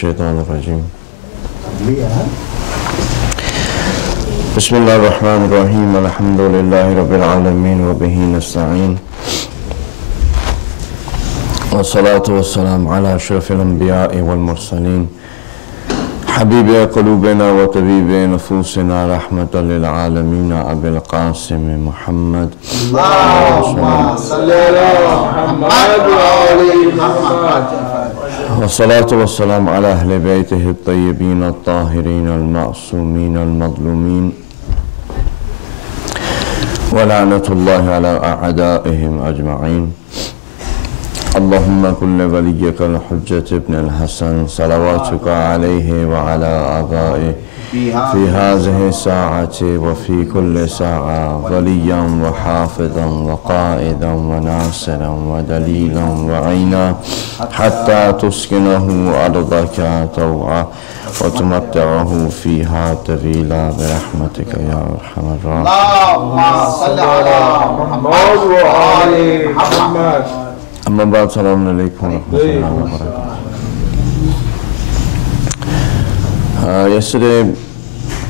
Shaitanirrajim. Bismillahirrahmanirrahim. Alhamdulillahi Rabbil Alameen. Wa bihi nasta'een. Wa salatu wa salam ala ashrafil anbiya'i wal mursaleen. Habibi qulubina wa tabibi nufusina rahmatan lil alameen. Abil Qasim Muhammad. Allahumma salli ala Muhammad wa ali Muhammad. والصلاة والسلام على أهل بيته الطيبين الطاهرين المعصومين المظلومين ولعنة الله على أعدائهم أجمعين. اللهم كل وليك الحجة ابن الحسن صلواتك عليه وعلى آبائه في هذه الساعة وفي كل ساعة وليا وحافظا وقائدا وناصرا ودليلا وعينا حتى تسكنه أرضك طوعا وتمتعه فيها طويلا برحمتك يا أرحم الراحمين. اللهم صل على محمد وآل محمد. أما بعد السلام عليكم ورحمة الله وبركاته. Yesterday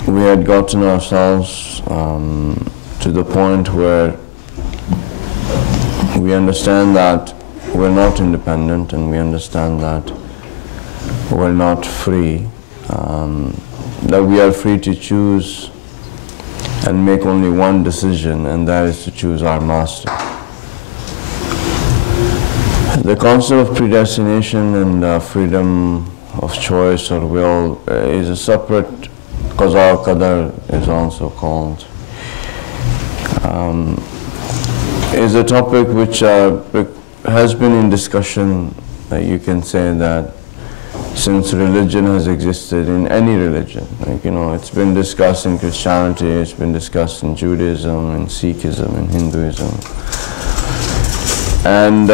we had gotten ourselves to the point where we understand that we're not independent and we understand that we're not free, that we are free to choose and make only one decision, and that is to choose our master. The concept of predestination and freedom of choice or will is a separate qaza qadar, is also called. Is a topic which has been in discussion. You can say that since religion has existed, in any religion, it's been discussed in Christianity, it's been discussed in Judaism, in Sikhism, in Hinduism, and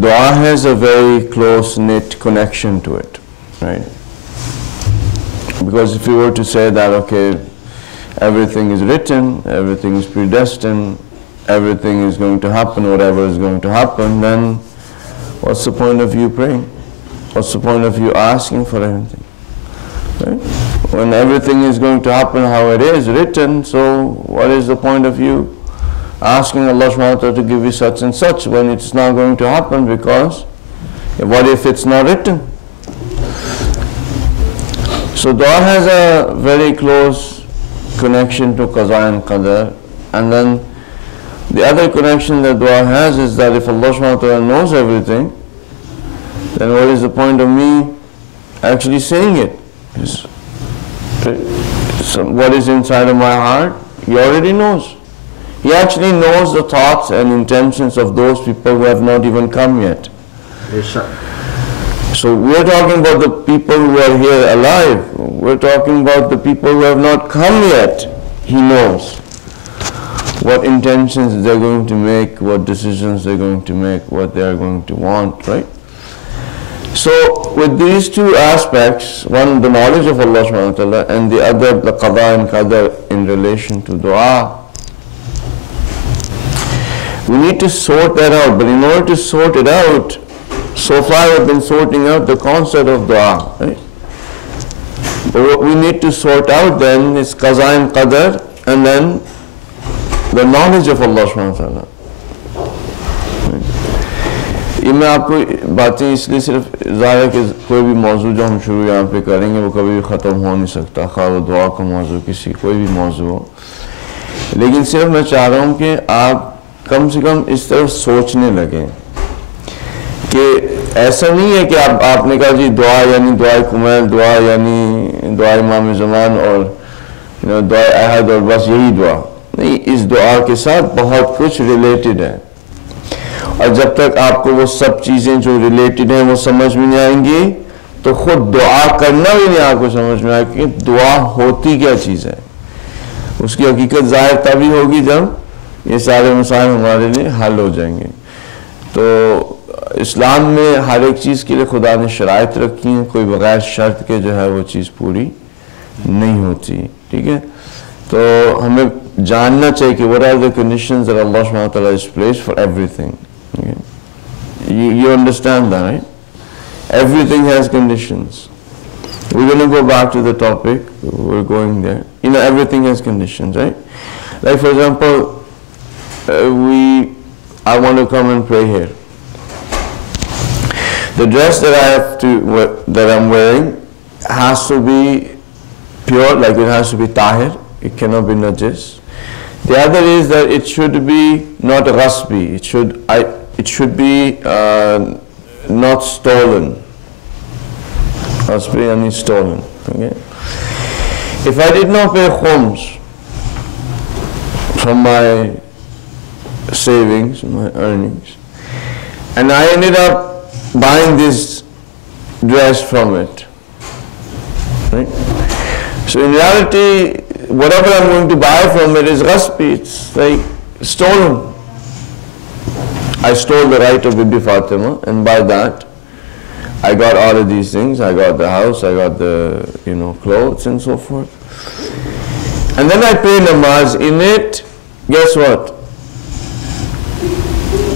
dua has a very close-knit connection to it, right? Because if you were to say that, okay, everything is written, everything is predestined, everything is going to happen, whatever is going to happen, then what's the point of you praying? What's the point of you asking for anything? Right? When everything is going to happen how it is written, so what is the point of you asking Allah subhanahu wa ta'ala to give you such and such when it's not going to happen? Because what if it's not written? So dua has a very close connection to qaza and qadar, and then the other connection that dua has is that if Allah subhanahu wa ta'ala knows everything, then what is the point of me actually saying it? So what is inside of my heart, He already knows. He actually knows the thoughts and intentions of those people who have not even come yet. Yes, so we're talking about the people who are here alive. We're talking about the people who have not come yet. He knows what intentions they're going to make, what decisions they're going to make, what they are going to want, right? So with these two aspects, one the knowledge of Allah subhanahu wa ta'ala, and the other the qada and qadar in relation to dua, we need to sort that out. But in order to sort it out, so far we've been sorting out the concept of dua, right? But what we need to sort out then is qaza and qadar, and then the knowledge of Allah subhanahu wa ta'ala. ये मैं आपको बातें इसलिए सिर्फ ज़ाहिर है कि कोई भी मौजू जो हम शुरू यहाँ पे करेंगे वो कभी भी ख़त्म हो नहीं सकता, खा वो दुआ का मौजू किसी कोई भी मौजू हो, लेकिन सिर्फ मैं चाह रहा हूँ कि आप कम से कम इस तरफ सोचने लगे कि ऐसा नहीं है कि आपने कहा जी दुआ यानी दुआ कुमैल, दुआ यानी दुआ इमाम ज़मान और दुआ अहद और बस यही दुआ नहीं, इस दुआ के साथ बहुत कुछ रिलेटेड है, और जब तक आपको वो सब चीज़ें जो रिलेटेड हैं वो समझ में नहीं आएंगी तो खुद दुआ करना भी नहीं आपको समझ में आएगी कि दुआ होती क्या चीज़ है। उसकी हकीकत ज़ाहिर तभी होगी जब ये सारे मसाइल हमारे लिए हल हो जाएंगे। तो इस्लाम में हर एक चीज़ के लिए खुदा ने शराइत रखी हैं, कोई बग़ैर शर्त के जो है वो चीज़ पूरी नहीं होती, ठीक है? तो हमें जानना चाहिए कि what are the conditions that Allah subhanahu wa ta'ala has placed for everything. Okay? You understand that, right? Everything has conditions. We're going to go back to the topic. We're going there. You know, everything has conditions, right? Like for example, I want to come and pray here. The dress that I'm wearing has to be pure, like it has to be tahir. It cannot be najis. The other is that it should be not ghasbi. It should be not stolen. Ghasbi and stolen. Okay. If I did not pay khums from my savings, my earnings, and I ended up buying this dress from it, right? So in reality, whatever I'm going to buy from it is ghasbi, it's like stolen. I stole the right of Bibi Fatima, and by that I got all of these things. I got the house, I got the clothes and so forth. And then I pay namaz in it. Guess what?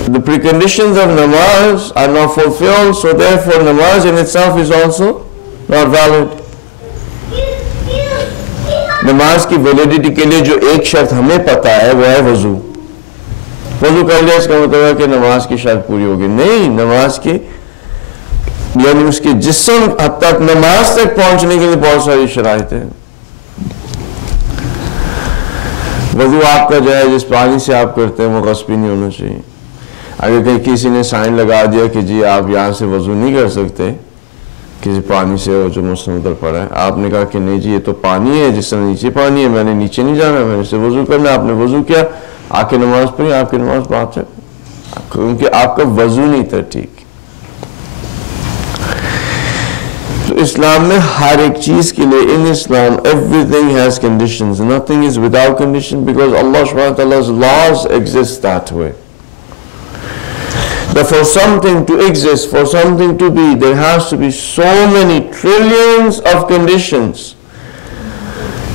The preconditions of namaz are not fulfilled, so therefore namaz in itself is also not valid. नमाज की validity के लिए जो एक शर्त हमें पता है वो है वजू। वजू कर लिया इसका मतलब है कि नमाज की शर्त पूरी होगी? नहीं, नमाज की यानी उसके जिस्म हद तक नमाज तक पहुंचने के लिए बहुत सारी शराइत है। वजू आपका जो है जिस पानी से आप करते हैं वो ग़स्बी नहीं होना चाहिए। अगर कहीं किसी ने साइन लगा दिया कि जी आप यहाँ से वजू नहीं कर सकते किसी पानी से जो मुस्लिम उधर पड़ा है, आपने कहा कि नहीं जी ये तो पानी है, जिस तरह नीचे पानी है, मैंने नीचे नहीं जाना, मैंने से वजू करना, आपने वजू किया, आके नमाज पढ़ी, आपकी नमाज बात है, क्योंकि आपका वजू नहीं था ठीक। तो इस्लाम में हर एक चीज के लिए, in Islam everything has conditions, nothing is without condition, because Allah सुब्हानहू व तआला's laws exist that way. That for something to exist, for something to be, there has to be so many trillions of conditions,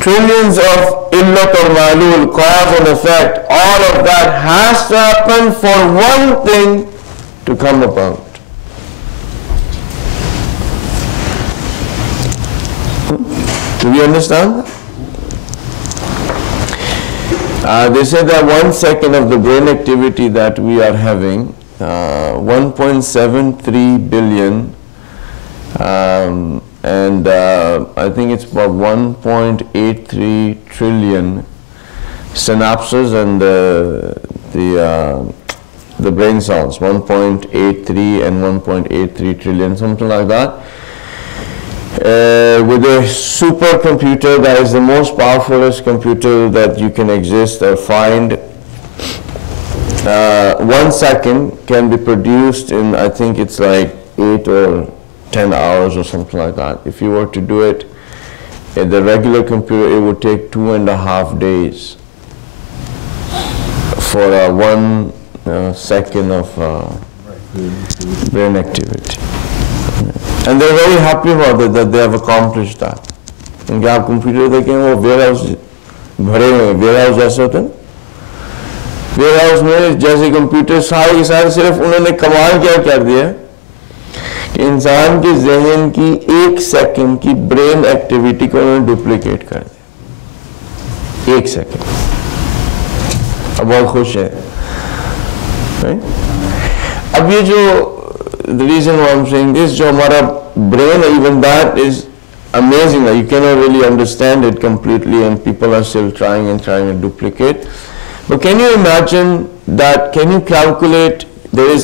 trillions of illat or ma'lul, cause and effect. All of that has to happen for one thing to come about. Do we understand that? They say that 1 second of the brain activity that we are having, 1.73 billion, and I think it's about 1.83 trillion synapses and the brain cells, 1.83 and 1.83 trillion, something like that. With a supercomputer that is the most powerful computer that you can exist or find, 1 second can be produced in, I think it's like 8 or 10 hours or something like that. If you were to do it in the regular computer, it would take 2.5 days for 1 second of brain activity. And they're very happy about it, that they have accomplished that. क्योंकि आप computer देखें वो ware house भरे हुए हैं, ware house जैसे होते हैं, वेयर हाउस में जैसे कंप्यूटर सारे के सारे, सिर्फ उन्होंने कमाल क्या कर दिया कि इंसान के जहन की 1 सेकंड की ब्रेन एक्टिविटी को उन्होंने डुप्लीकेट कर दिया। 1 सेकंड। अब बहुत खुश है। अब ये जो the reason why I'm saying this, जो हमारा brain, even that is amazing. You cannot really understand it completely, and people are still trying to duplicate. But can you imagine that? Can you calculate?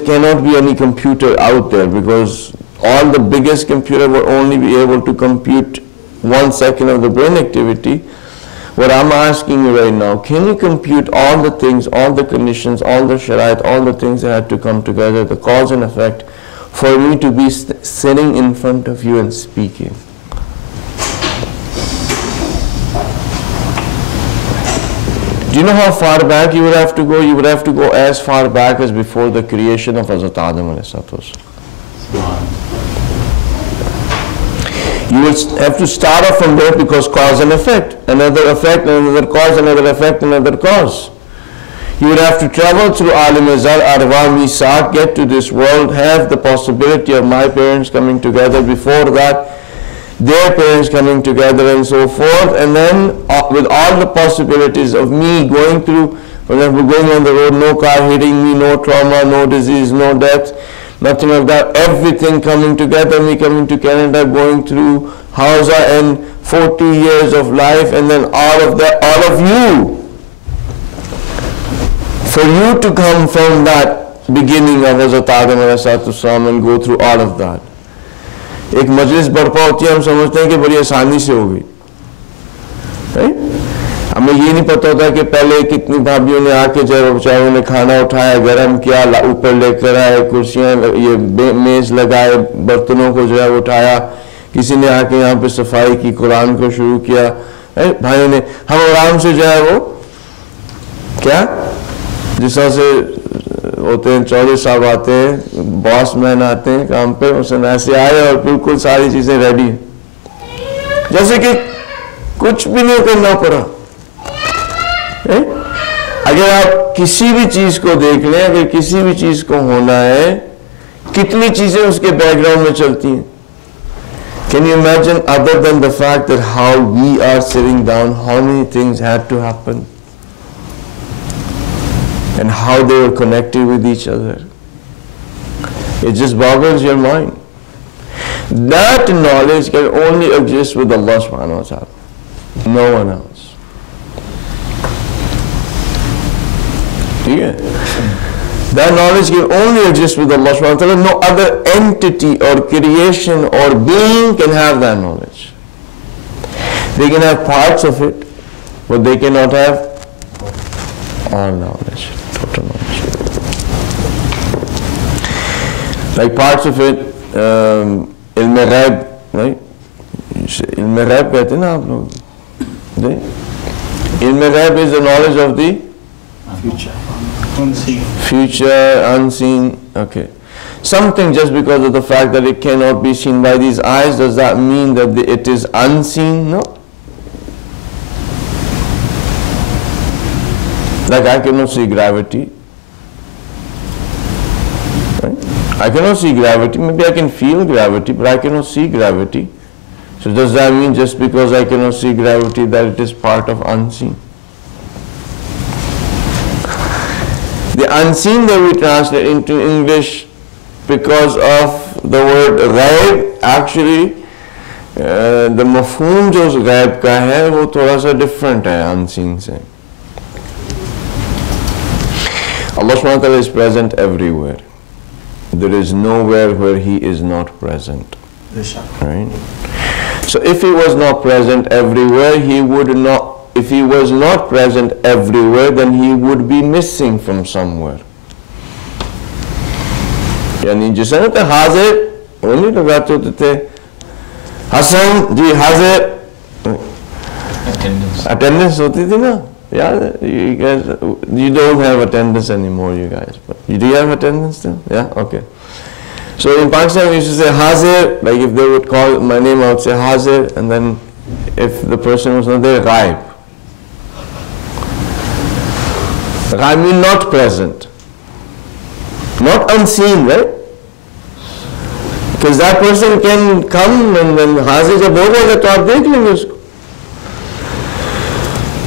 Cannot be any computer out there, because all the biggest computer will only be able to compute 1 second of the brain activity. What I'm asking you right now, can you compute all the things, all the conditions, all the sharait, all the things that had to come together, the cause and effect, for me to be sitting in front of you and speaking? Do you know how far back you would have to go? You would have to go as far back as before the creation of Hazrat Adam alayhi salatu. You will have to start off from there, because cause and effect, another effect, another cause, another effect, another cause. You would have to travel through Alim Azhar, Arwah, Misak, get to this world, have the possibility of my parents coming together, before that their parents coming together and so forth, and then with all the possibilities of me going through, for example, going on the road, no car hitting me, no trauma, no disease, no death, nothing like that, everything coming together, me coming to Canada, going through Hausa and 40 years of life, and then all of that, all of you. For you to come from that beginning of Hazrat Adam ﷺ and go through all of that. एक मजलिस बर्पा होती है, हम समझते हैं कि बड़ी आसानी से हो गई, हमें ये नहीं पता होता कि पहले कितनी भाभीयों ने आके चारों ने खाना उठाया, गरम किया, ऊपर लेकर आए, कुर्सियाँ ये मेज लगाए, बर्तनों को जो है उठाया, किसी ने आके यहाँ पे सफाई की, कुरान को शुरू किया, भाई ने, हम आराम से जो है वो क्या जिस तरह से होते हैं, चौधरी साहब आते हैं, बॉस मैन आते हैं काम पे, उसने ऐसे आए और बिल्कुल सारी चीजें रेडी, जैसे कि कुछ भी नहीं करना पड़ा। अगर आप किसी भी चीज को देख लें, अगर किसी भी चीज को होना है, कितनी चीजें उसके बैकग्राउंड में चलती हैं। Can you imagine, other than the fact that how we are sitting down, how many things had to happen? And how they were connected with each other. It just boggles your mind. That knowledge can only exist with Allah subhanahu wa ta'ala. No one else. Yeah. That knowledge can only exist with Allah subhanahu wa ta'ala. No other entity or creation or being can have that knowledge. They can have parts of it, but they cannot have all knowledge. Total knowledge. Like parts of it, ilm ghaib, right? Ilm ghaib कहते हैं ना आप लोग, ilm ghaib is the knowledge of the future, unseen. Okay, something just because of the fact that it cannot be seen by these eyes, does that mean that it is unseen? No. Like I cannot see gravity, right? I cannot see gravity. Maybe I can feel gravity, but I cannot see gravity. So does that mean just because I cannot see gravity that it is part of unseen? The unseen that we translate into English because of the word ghaib, actually the mafhum जो ghaib का है वो थोड़ा सा different है unseen से. Allah subhanahu wa ta'ala is present everywhere. There is nowhere where He is not present. Right? So if He was not present everywhere, He would not, if He was not present everywhere, then He would be missing from somewhere. यानी जिसे ना तो हाजिर वो नहीं लगाते होते थे, हसन जी हाजिर, attendance होती थी ना. Yeah, you guys, you don't have attendance anymore, you guys. But do you have attendance still? Yeah, okay. So in Pakistan, we used to say Hazir, like if they would call my name, I would say Hazir, and then if the person was not there, Ghaib. Ghaib means not present, not unseen, right? Because that person can come and then Hazir jab hoga to aap dekh lenge usko.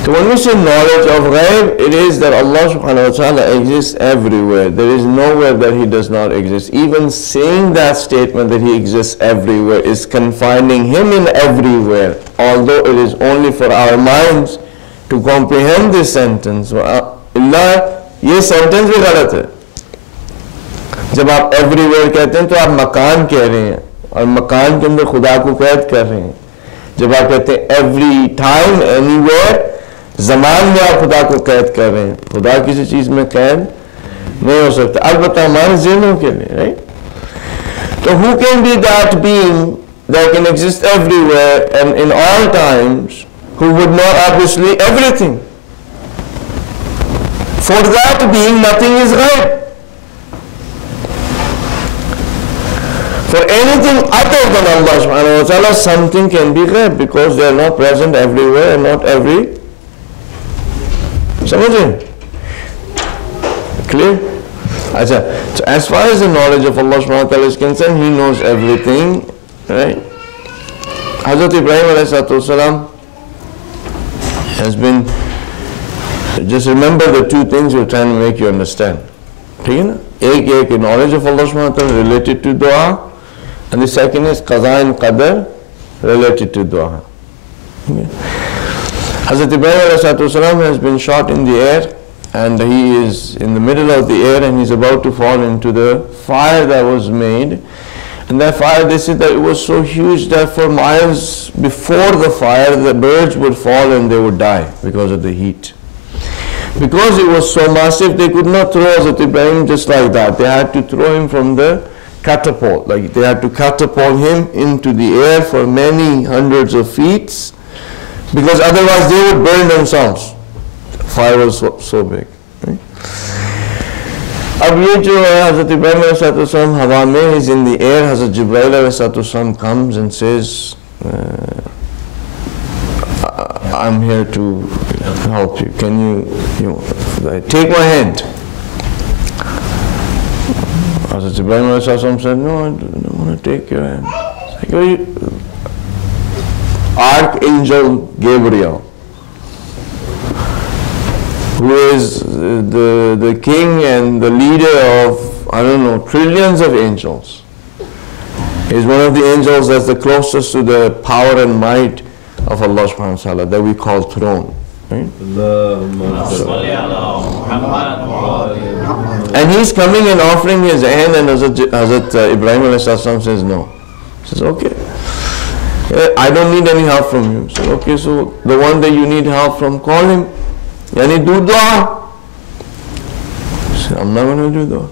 So when we say knowledge of ghaib, it is that Allah subhanahu wa ta'ala exists everywhere. There is nowhere that He does not exist. Even saying that statement that He exists everywhere is confining Him in everywhere, although it is only for our minds to comprehend this sentence. Allah, ये sentence भी गलत है. जब आप everywhere कहते हैं तो आप मकान कह रहे हैं और मकान के अंदर खुदा को कैद कर रहे हैं. जब आप कहते हैं every time, anywhere, ज़मान में आप खुदा को कैद कर रहे हैं. खुदा किसी चीज़ में कैद नहीं हो सकता. अब बताओ हमारे ज़हनों के लिए, right? So who can be that being that can exist everywhere and in all times, who would know obviously everything? For that being, nothing is ghaib. For anything other than Allah subhanahu wa ta'ala, something can be ghaib because they are not present everywhere and not every. समझे? Clear? Achha. So as far as the knowledge of Allah subhanahu wa ta'ala is concerned, He knows everything, right? Hazrat Ibrahim alayhi salatu wasalam has been, just remember the two things we're trying to make you understand. Ek knowledge of Allah subhanahu wa ta'ala related to dua, and the second is qaza and qadar related to dua. Okay. Hazrat Ibrahim alayhi salatu wasalam has been shot in the air, and he is in the middle of the air and he's about to fall into the fire that was made. And that fire, they said that it was so huge that for miles before the fire, the birds would fall and they would die because of the heat. Because it was so massive, they could not throw Hazrat Ibrahim just like that. They had to throw him from the catapult. Like they had to catapult him into the air for many hundreds of feet, because otherwise they would burn themselves. The fire was so big. Right? अब ये जो है Hazrat Ibrahim अलैहिस्सलाम हवा में, is in the air. Hazrat Jibreel अलैहिस्सलाम comes and says, I'm here to help you. Can you take my hand? Hazrat Ibrahim अलैहिस्सलाम said, no, I don't want to take your hand. Like, Archangel Gabriel, who is the king and the leader of, I don't know, trillions of angels. He's one of the angels that's the closest to the power and might of Allah subhanahu wa ta'ala, that we call throne. Right? And he's coming and offering his hand, and Hazrat Ibrahim alayhi says no. He says, okay, I don't need any help from you. So okay, so the one that you need help from, call him. Yani do dua. Said, I'm not going to do dua.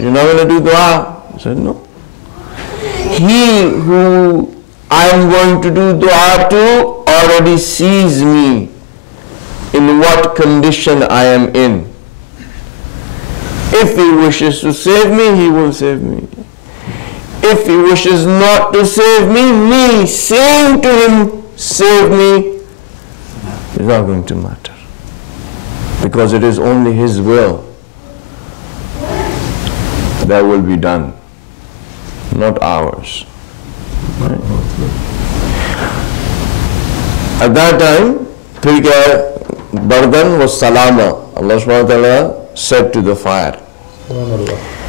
You're not going to do dua? He said, no. He who I am going to do dua to already sees me in what condition I am in. If he wishes to save me, he will save me. If he wishes not to save me saying to him, save me, is not going to matter, because it is only his will that will be done, not ours. Right? At that time, Bardan was salama. Allah subhanahu wa ta'ala said to the fire,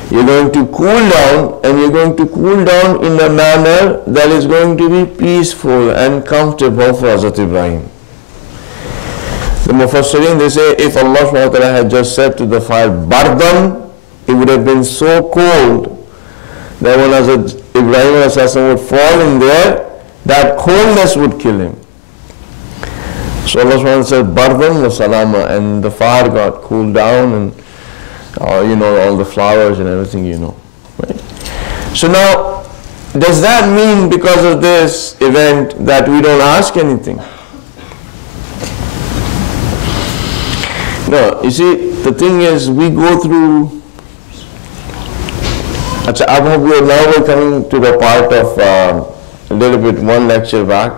you're going to cool down, and you're going to cool down in a manner that is going to be peaceful and comfortable for Hazrat Ibrahim. The Mufassirin, they say, if Allah subhanahu wa ta'ala had just said to the fire, Bardan, it would have been so cold that when Hazrat Ibrahim would fall in there, that coldness would kill him. So Allah subhanahu wa ta'ala said, Bardan wa salama, and the fire got cooled down, and all the flowers and everything, right? So now, does that mean because of this event that we don't ask anything? No, you see, the thing is, we go through. Now we're coming to the part of a little bit, one lecture back,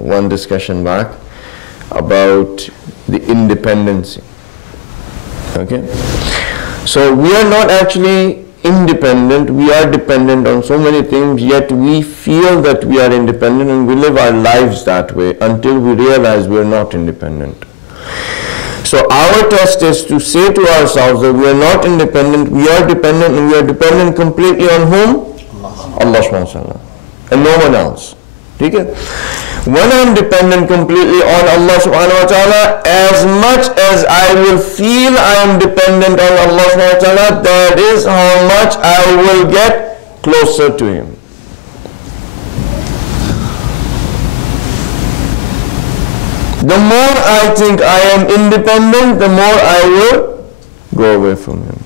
one discussion back about the independency. Okay? So we are not actually independent, we are dependent on so many things, yet we feel that we are independent, and we live our lives that way until we realize we are not independent. So our test is to say to ourselves that we are not independent, we are dependent, and we are dependent completely on whom? Allah subhanahu wa ta'ala, and no one else. Okay? When I am dependent completely on Allah subhanahu wa ta'ala, as much as I will feel I am dependent on Allah subhanahu wa ta'ala, that is how much I will get closer to Him. The more I think I am independent, the more I will go away from Him.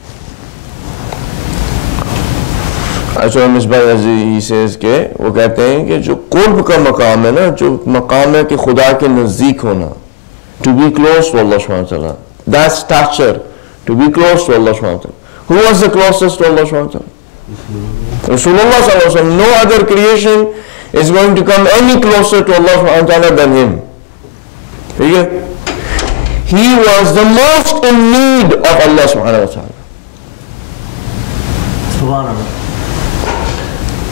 अच्छा Misbah he says के वो कहते हैं कि जो कुर्ब का मकाम है ना, जो मकाम है कि खुदा के नज़दीक होना, to be close to Allah subhanahu wa ta'ala, that stature, to be close to Allah subhanahu wa ta'ala. Who was the closest to Allah subhanahu wa ta'ala? Rasulullah sallallahu alaihi wasallam. No other creation is going to come any closer to Allah subhanahu wa ta'ala than him. he was the most in need of Allah subhanahu wa ta'ala.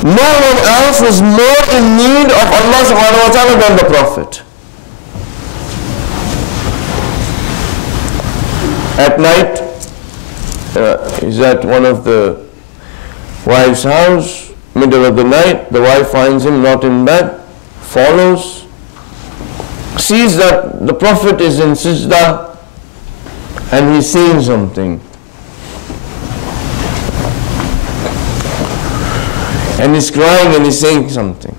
No one else was more in need of Allah subhanahu wa ta'ala than the Prophet. At night, he's at one of the wife's house, middle of the night, the wife finds him not in bed, follows, sees that the Prophet is in sajda and he's saying something. And he's crying and he's saying something.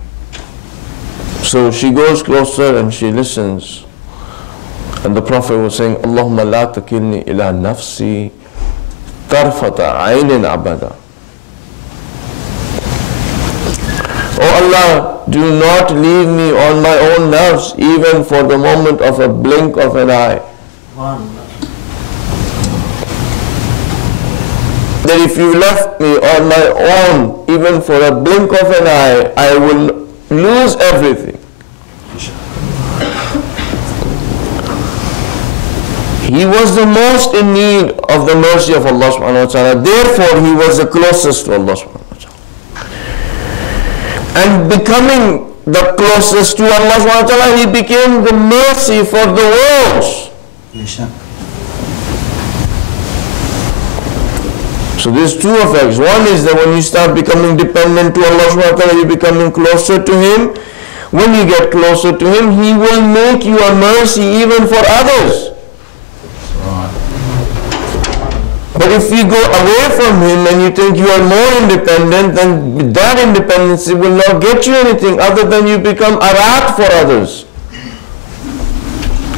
So she goes closer and she listens. And the Prophet was saying, Allahumma la takilni ila nafsi tarfata aynin abada. Oh Allah, do not leave me on my own nerves even for the moment of a blink of an eye. That if you left me on my own even for a blink of an eye, I will lose everything. He was the most in need of the mercy of Allah subhanahu wa ta'ala. Therefore, he was the closest to Allah subhanahu wa ta'ala. And becoming the closest to Allah subhanahu wa ta'ala, he became the mercy for the world. So there's two effects. One is that when you start becoming dependent to Allah subhanahu wa ta'ala, you're becoming closer to Him. When you get closer to Him, He will make you a mercy even for others. But if you go away from Him and you think you are more independent, then that independence will not get you anything other than you become a rat for others.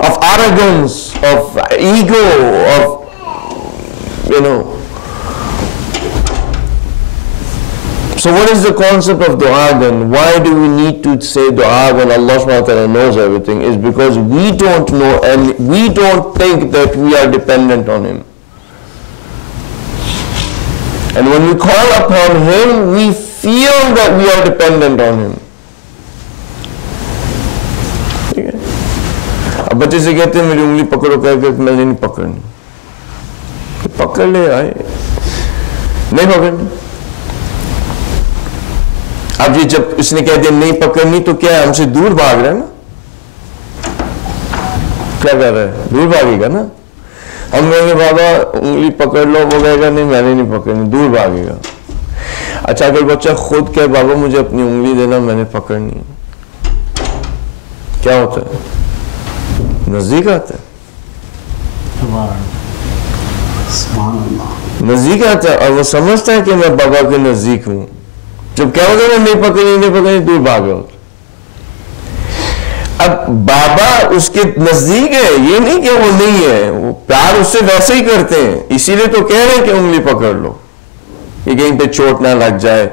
Of arrogance, of ego, of, So what is the concept of dua then? Why do we need to say dua when Allah subhanahu wa ta'ala knows everything? Is because we don't know and we don't think that we are dependent on Him. And when we call upon Him, we feel that we are dependent on Him. Okay? अब बच्चे से कहते हैं मेरी उंगली पकड़ो, कहकर मैंने नहीं पकड़नी, पकड़ ले आए, नहीं पकड़नी. अब ये जब उसने कह दिया नहीं पकड़नी तो क्या है, हमसे दूर भाग रहा है ना, क्या कर रहा है, दूर भागेगा ना. हम कहेंगे बाबा उंगली पकड़ लो, वो कहेगा नहीं मैंने नहीं पकड़नी, दूर भागेगा. अच्छा अगर बच्चा खुद कहे बाबा मुझे अपनी उंगली देना मैंने पकड़नी है, क्या होता है, नजदीक आता है, नजदीक आता है और वो समझता है कि मैं बाबा के नजदीक हूं. जब क्या होता है नहीं पकड़नी दूर भाग रहा. अब बाबा उसके नजदीक है, ये नहीं कि वो नहीं है, वो प्यार उससे वैसे ही करते हैं, इसीलिए तो कह रहे हैं कि उंगली पकड़ लो कि कहीं पे चोट ना लग जाए,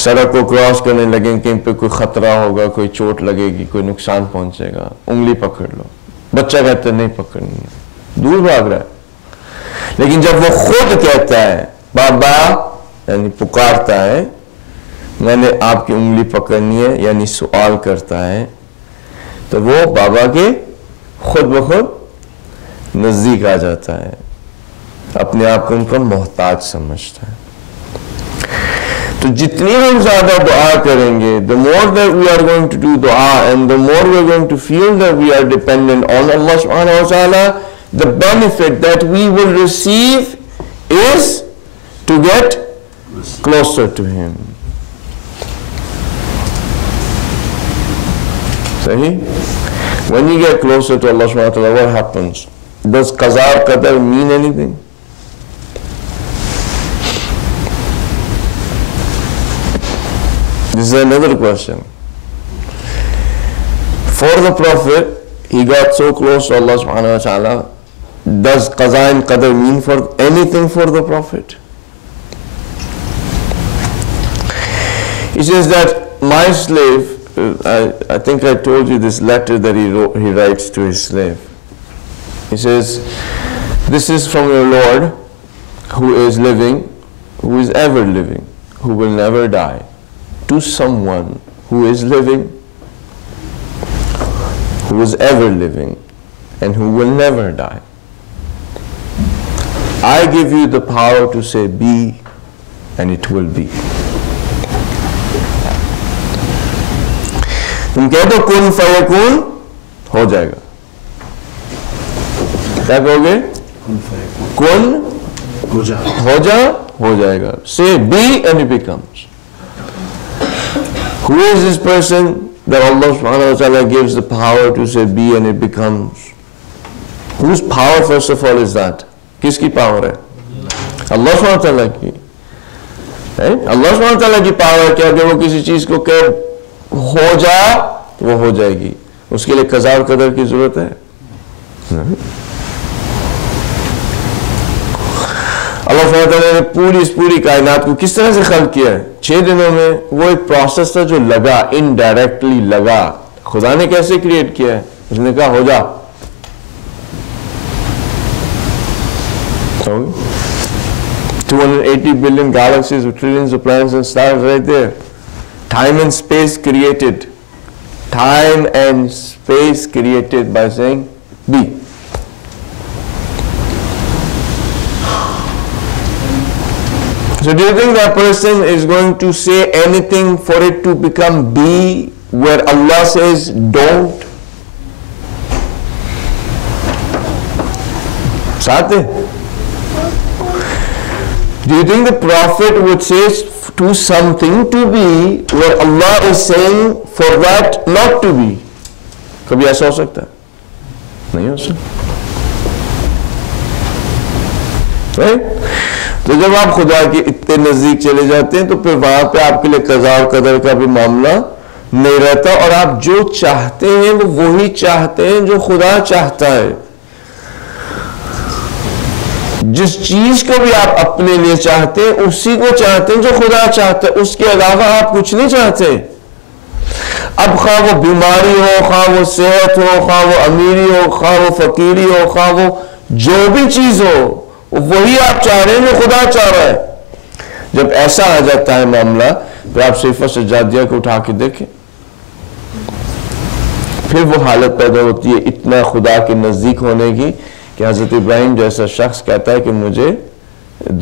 सड़क को क्रॉस करने लगे कहीं पे कोई खतरा होगा, कोई चोट लगेगी, कोई नुकसान पहुंचेगा, उंगली पकड़ लो. बच्चा कहता है नहीं पकड़नी है, दूर भाग रहा है. लेकिन जब वो खुद कहता है बाबा, यानी पुकारता है मैंने आपकी उंगली पकड़नी है, यानी सवाल करता है, तो वो बाबा के खुद ब खुद नजदीक आ जाता है, अपने आप को उनका मोहताज समझता है. तो जितनी हम ज्यादा दुआ करेंगे, the more that we are going to do dua and the more we are going to feel that we are dependent on Allah subhanahu wa ta'ala, the benefit that we will receive is to get closer to Him. Sahi? When you get closer to Allah subhanahu wa ta'ala, what happens? Does qaza or qadar mean anything? This is another question. For the Prophet, he got so close to Allah subhanahu wa ta'ala. Does qaza and qadar mean for anything for the Prophet? He says that my slave, I think I told you this letter that he writes to his slave. He says, this is from your Lord who is living, who is ever living, who will never die, to someone who is living, who is ever living, and who will never die. I give you the power to say be, and it will be. تم کہہ دو کن فیکون، ہو جائے گا. کیا کہو گے؟ کن ہو جا، ہو جائے گا. Say be and it becomes. Who is this person that Allah subhanahu wa ta'ala gives the power to say be and it becomes? Whose power first of all is that? کس کی پاور ہے؟ اللہ سبحانہ wa ta'ala کی. اللہ سبحانہ wa ta'ala کی power کیا کہ وہ کسی چیز کو کہ ہو جا تو وہ ہو جائے گی. اس کے لیے قضاء اور قدر کی ضرورت ہے؟ اللہ سبحانہ وتعالیٰ نے پوری کائنات کو کس طرح سے خلق کیا ہے؟ 6 دنوں میں. وہ ایک پروسیس تھا جو لگا، انڈائریکٹلی لگا. خدا نے کیسے کریٹ کیا ہے؟ اس نے کہا ہو جا. 280 billion galaxies with trillions of planets and stars right there. Time and space created. Time and space created by saying be. So do you think that person is going to say anything for it to become be where Allah says don't? Sate? Do you think the Prophet would say to something to be where Allah is saying for that not to be? کبھی ایسا ہو سکتا ہے؟ نہیں ہو سکتا. Right? تو جب آپ خدا کے اتنے نزدیک چلے جاتے ہیں تو پھر وہاں پہ آپ کے لیے قضاء اور قدر کا بھی معاملہ نہیں رہتا، اور آپ جو چاہتے ہیں وہ وہی چاہتے ہیں جو خدا چاہتا ہے. جس چیز کو بھی آپ اپنے لیے چاہتے ہیں اسی کو چاہتے ہیں جو خدا چاہتا ہے. اس کے علاوہ آپ کچھ نہیں چاہتے. اب خواہ وہ بیماری ہو، خواہ وہ صحت ہو، خواہ وہ امیری ہو، خواہ وہ فقیری ہو، خواہ وہ جو بھی چیز ہو، وہی آپ چاہ رہے ہیں جو خدا چاہ رہا ہے. جب ایسا آ جاتا ہے معاملہ تو آپ صفت سجادیہ کو اٹھا کے دیکھیں، پھر وہ حالت پیدا ہوتی ہے اتنا خدا کے نزدیک ہونے کی کہ حضرت ابراہیم جیسا شخص کہتا ہے کہ مجھے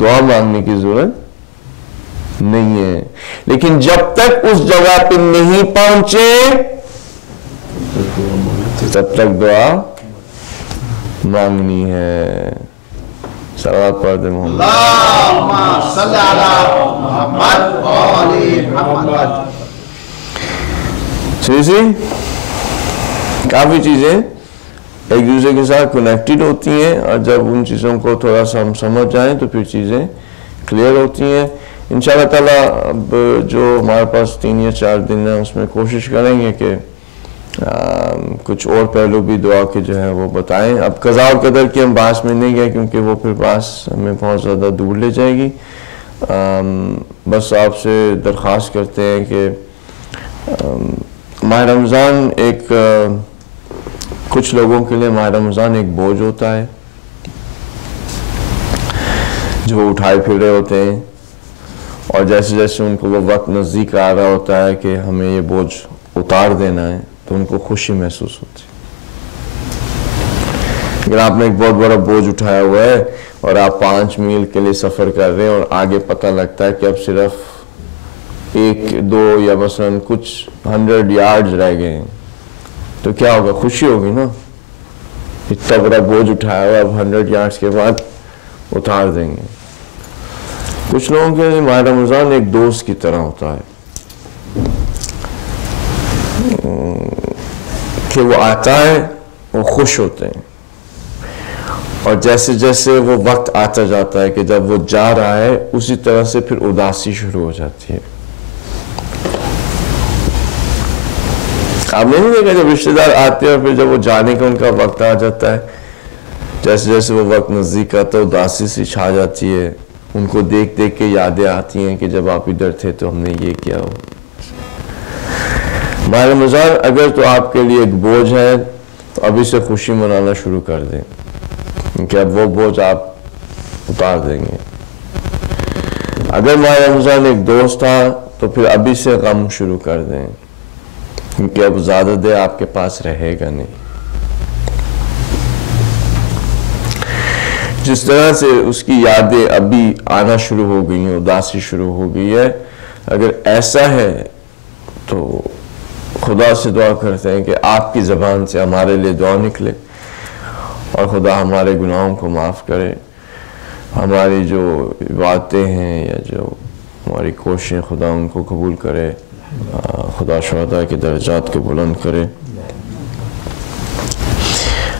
دعا مانگنے کی ضرورت نہیں ہے. لیکن جب تک اس جگہ پہ نہیں پہنچے تب تک دعا مانگنی ہے. صلوات پڑھ دے محمد. اللہم صلی علی محمد و آل محمد. کافی چیزیں ایک دوسرے کے ساتھ کنیکٹڈ ہوتی ہیں، اور جب ان چیزوں کو تھوڑا سا ہم سمجھ جائیں تو پھر چیزیں کلیئر ہوتی ہیں. انشاءاللہ تعالیٰ اب جو ہمارے پاس 3 یا 4 دن ہیں اس میں کوشش کریں گے کہ کچھ اور پہلو بھی دعا کے جو ہے وہ بتائیں. اب قضاء اور قدر کی ہم بحث میں نہیں گئے کیونکہ وہ پھر بحث ہمیں بہت زیادہ دور لے جائے گی. بس آپ سے درخواست کرتے ہیں کہ ماہ رمضان ایک کچھ لوگوں کے لیے ماہ رمضان ایک بوجھ ہوتا ہے جو وہ اٹھائے پھر رہے ہوتے ہیں، اور جیسے جیسے ان کو وہ وقت نزدیک آ رہا ہوتا ہے کہ ہمیں یہ بوجھ اتار دینا ہے تو ان کو خوشی محسوس ہوتی ہے. اگر آپ نے ایک بہت بڑا بوجھ اٹھایا ہوا ہے اور آپ 5 میل کے لیے سفر کر رہے ہیں اور آگے پتہ لگتا ہے کہ اب صرف 1-2 یا مثلا کچھ 100 یارڈز رہ گئے ہیں تو کیا ہوگا؟ خوشی ہوگی نا. اتنا بڑا بوجھ اٹھایا ہوا اب 100 یارڈز کے بعد اتار دیں گے. کچھ لوگوں کے لیے ماہ رمضان ایک دوست کی طرح ہوتا ہے کہ وہ آتا ہے وہ خوش ہوتے ہیں، اور جیسے جیسے وہ وقت آتا جاتا ہے کہ جب وہ جا رہا ہے اسی طرح سے پھر اداسی شروع ہو جاتی ہے. آپ نے نہیں دیکھا جب رشتہ دار آتے ہیں اور پھر جب وہ جانے کا ان کا وقت آ جاتا ہے، جیسے جیسے وہ وقت نزدیک آتا ہے اداسی سی چھا جاتی ہے. ان کو دیکھ دیکھ کے یادیں آتی ہیں کہ جب آپ ادھر تھے تو ہم نے یہ کیا ہو. ماہ رمضان اگر تو آپ کے لیے ایک بوجھ ہے تو ابھی سے خوشی منانا شروع کر دیں کیونکہ اب وہ بوجھ آپ اتار دیں گے. اگر ماہ رمضان ایک دوست تھا تو پھر ابھی سے غم شروع کر دیں کیونکہ اب زیادہ دیر آپ کے پاس رہے گا نہیں. جس طرح سے اس کی یادیں ابھی آنا شروع ہو گئی ہیں، اداسی شروع ہو گئی ہے، اگر ایسا ہے تو خدا سے دعا کرتے ہیں کہ آپ کی زبان سے ہمارے لیے دعا نکلے اور خدا ہمارے گناہوں کو معاف کرے، ہماری جو باتیں ہیں یا جو ہماری کوششیں خدا ان کو قبول کرے، خدا شہداء کے درجات کو بلند کرے،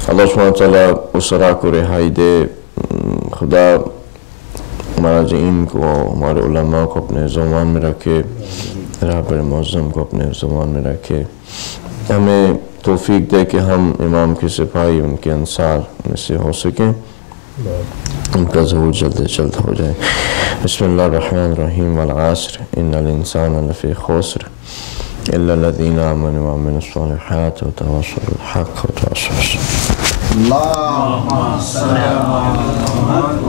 اللہ سبحانہ وتعالیٰ اسرا کو رہائی دے، خدا مراجعین کو، ہمارے علماء کو اپنے زمان میں رکھے، رہبر معظم کو اپنے زمان میں رکھے، ہمیں توفیق دے کہ ہم امام کے سپاہی، ان کے انصار میں سے ہو سکیں، ان کا ظہور جلد جلد ہو جائے۔ بسم اللہ الرحمن الرحیم والعصر ان الانسان لفی خسر الا الذین آمنوا وعملوا الصالحات وتواصوا بالحق وتواصوا بالصبر۔ اللهم صل على محمد